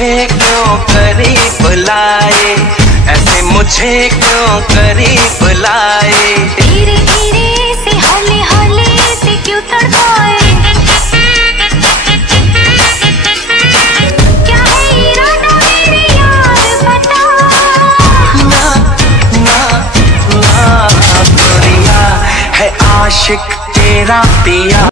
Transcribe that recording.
मुझे क्यों करीब लाए, ऐसे मुझे क्यों करीब लाए। धीरे धीरे से हौले हौले से क्यों तड़पाए, क्या है इरादा मेरे यार बता। ना ना ना गोरिया है आशिक तेरा पिया।